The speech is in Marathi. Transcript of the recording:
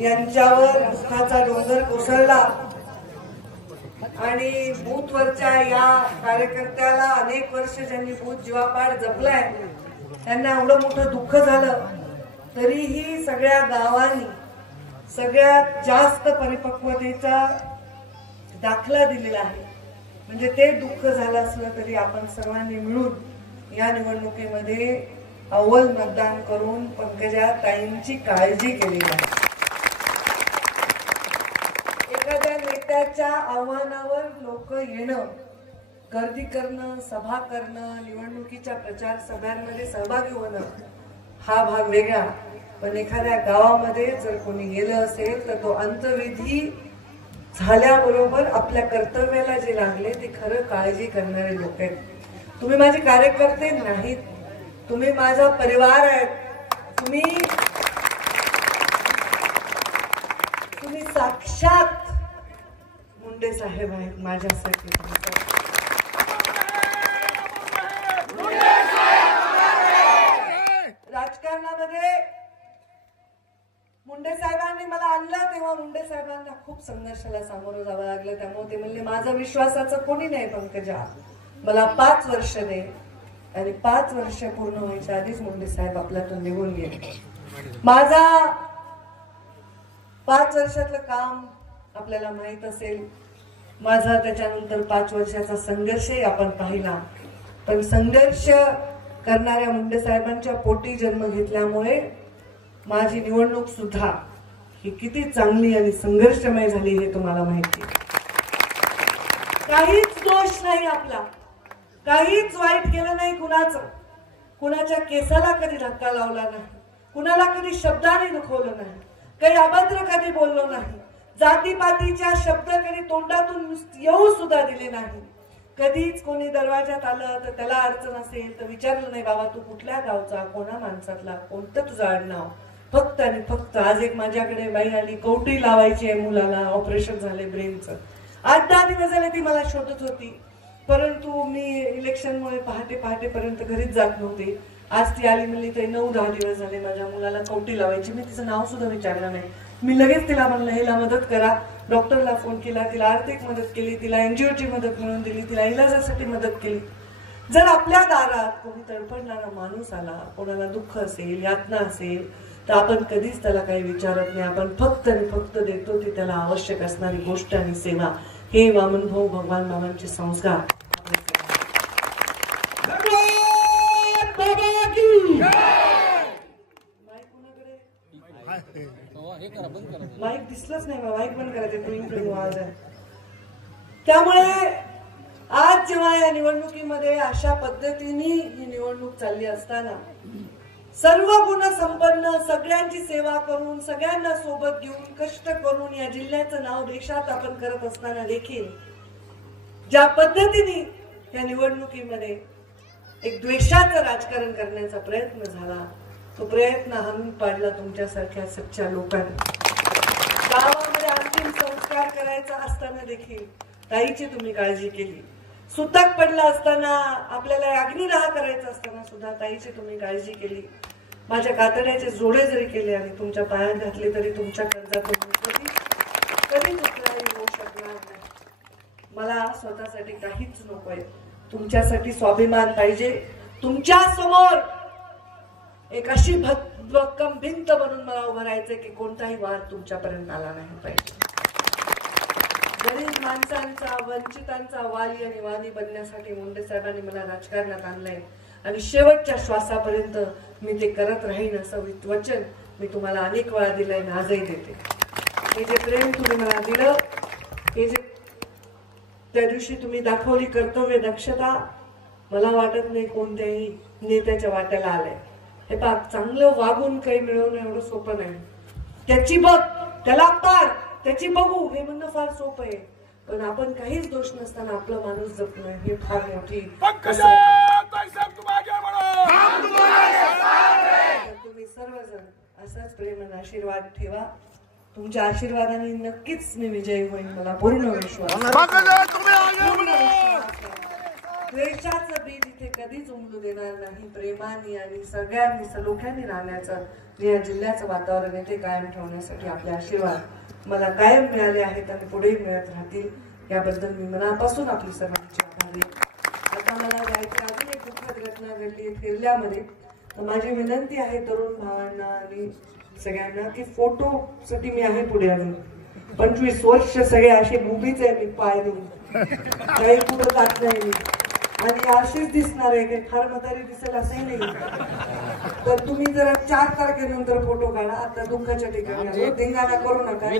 यांच्यावर दुःखाचा डोंगर कोसळला आणि बूथवरच्या या कार्यकर्त्याला अनेक वर्ष ज्यांनी बूथ जीवापाड जपलाय त्यांना एवढं मोठं दुःख झालं, तरीही सगळ्या गावांनी सगळ्यात जास्त परिपक्वतेचा दाखला दिलेला आहे. म्हणजे ते दुःख झालं असलं तरी आपण सर्वांनी मिळून या निवडणुकीमध्ये अव्वल मतदान करून पंकजा ताईंची काळजी केली आहे. एखाद्या नेत्याच्या आव्हानावर लोक येणं, गर्दी करणं, सभा करणं, निवडणुकीच्या प्रचार सभांमध्ये सहभागी होणं हा भाग वेगळा, पण एखाद्या गावामध्ये जर कोणी गेलं असेल तर तो अंतविधी झाल्याबरोबर आपल्या कर्तव्याला जे लागले ते खरं काळजी करणारे लोक आहेत. तुम्ही माझे कार्यकर्ते नाहीत, तुम्ही माझा परिवार आहेत. तुम्ही साक्षात मुंडे साहेब आहेत माझ्यासाठी. राजकारणामध्ये मुंडे साहेबांनी मला आणलं तेव्हा मुंडे साहेबांना खूप संघर्षाला सामोरं जावं लागलं. त्यामुळे ते म्हणले माझं विश्वासाचं कोणी नाही पंकजा, मला 5 वर्ष दे. आणि 5 वर्ष पूर्ण व्हायच्या आधीच मुंडे साहेब आपल्यातून निघून गेले. माझा 5 वर्षातलं काम आपल्याला माहित असेल. माझा त्याच्यानंतर 5 वर्षाचा संघर्षही आपण पाहिला. पण संघर्ष करणाऱ्या मुंडे साहेबांच्या पोटी जन्म घेतल्यामुळे माझी निवडणूक सुद्धा ही किती चांगली आणि संघर्षमय झाली हे तुम्हाला माहिती. काहीच दोष नाही आपला, काहीच वाईट केलं नाही कुणाचं, कुणाच्या केसाला कधी धक्का लावला नाही, कुणाला कधी शब्दाने दुखवलं नाही, काही अभद्र कधी बोललो नाही, जातीपातीच्या शब्द कधी तोंडातून येऊ सुद्धा दिले नाही. कधीच कोणी दरवाजात आलं तर त्याला अडचण असेल तर विचारलं नाही बाबा तू कुठल्या गावचा, कोणा माणसातला, कोणतं तुझं आडनाव. फक्त आणि फक्त आज एक माझ्याकडे बाई आली, कवटी लावायची आहे मुलाला, ऑपरेशन झाले ब्रेनचं. 8-10 दिवस झाले ती मला शोधत होती, परंतु मी इलेक्शनमुळे पहाटेपर्यंत घरीच जात नव्हते. आज ती आली म्हणली तर 9-10 दिवस झाले माझ्या मुलाला कवटी लावायची. मी तिचं नाव सुद्धा विचारलं नाही. मी लगेच तिला म्हणलं ह्याला मदत करा. डॉक्टरला फोन केला, तिला आर्थिक मदत केली, तिला एनजीओची मदत मिळवून दिली, तिला इलाजासाठी मदत केली. जर आपल्या दारात कोणी तडफडणारा माणूस आला, कोणाला दुःख असेल, यातना असेल, तर आपण कधीच त्याला काही विचारत नाही. आपण फक्त आणि फक्त देतो ती त्याला आवश्यक असणारी गोष्ट आणि सेवा. हे वामन भाऊ भगवान बाबांचे संस्कार. माईक दिसलंच नाही, माईक बंद करायचं, ट्विंग आवाज आहे. त्यामुळे आज जेव्हा या निवडणुकीमध्ये अशा पद्धतीने ही निवडणूक चालली असताना सर्व गुण संपन्न, सगळ्यांची सेवा करून, सगळ्यांना सोबत घेऊन, कष्ट करून या जिल्ह्याचं नाव देशात आपण करत असताना देखील ज्या पद्धतीने या निवडणुकीमध्ये एक द्वेषाचं राजकारण करण्याचा प्रयत्न झाला, तो प्रयत्न हाणून पाडला तुमच्यासारख्या सच्च्या लोकांनी. गावामध्ये अंतिम संस्कार करायचा असताना देखील ताईची तुम्ही काळजी केली. सुतक पडला असताना, आपल्याला अग्निदाह करायचा असताना सुद्धा ताईची तुम्ही काळजी केली. माझ्या कातड्याचे जोडे जरी केले आणि तुमच्या पायात घातले तरी तुमच्या कर्जातून कधी कुठलाही होऊ शकणार नाही. मला स्वतःसाठी काहीच नकोय, तुमच्यासाठी स्वाभिमान पाहिजे. तुमच्या समोर एक अशी भक्कम भिंत बनून मला उभं राहायचंय की कोणताही वाद तुमच्यापर्यंत आला नाही पाहिजे. गरीब माणसांचा, वंचितांचा वाली आणि वादी बनण्यासाठी मुंडे साहेबांनी मला राजकारणात आणलंय आणि शेवटच्या श्वासापर्यंत मी ते करत राहीन असं वचन मी तुम्हाला अनेक वेळा दिलंय आणि आजही देते. हे जे प्रेम तुम्ही मला दिलं, हे जे त्या दिवशी तुम्ही दाखवली कर्तव्य दक्षता, मला वाटत नाही कोणत्याही नेत्याच्या वाट्याला आलंय. हे पाक चांगलं वागून काही मिळवणं एवढं सोपं नाही. त्याची बघ, त्याला पार, त्याची बघू हे म्हणणं फार सोपं आहे, पण आपण काहीच दोष नसताना आपला माणूस जपणं हे फार मोठी. तुम्ही सर्वजण असाच प्रेम आणि आशीर्वाद ठेवा. तुमच्या आशीर्वादाने नक्कीच मी विजयी होईल, मला पूर्ण विश्वास. द्वेषाचं बीज इथे कधीच उमलू देणार नाही. प्रेमाने आणि सगळ्यांनी सलोख्याने राहण्याचं या जिल्ह्याचं वातावरण इथे कायम ठेवण्यासाठी आपले आशीर्वाद मला कायम मिळाले आहेत आणि पुढे मिळत राहतील. याबद्दल मी मनापासून आपली सर्वांची आभारी. आता मला जायचं अजून एक दुःखद घटना घडली फिरल्यामध्ये. तर माझी विनंती आहे तरुण भावांना आणि सगळ्यांना की फोटोसाठी मी आहे पुढे अजून 25 वर्ष सगळे असे उभीच आहे मी पाय देऊन काही पुढे जात नाही मी आणि अशीच दिसणार आहे काही फार म्हातारी दिसेल असंही नाही. तर तुम्ही जरा 4 तारखेनंतर फोटो काढा. आता दुःखाच्या ठिकाणी धिंगाणा करू नका.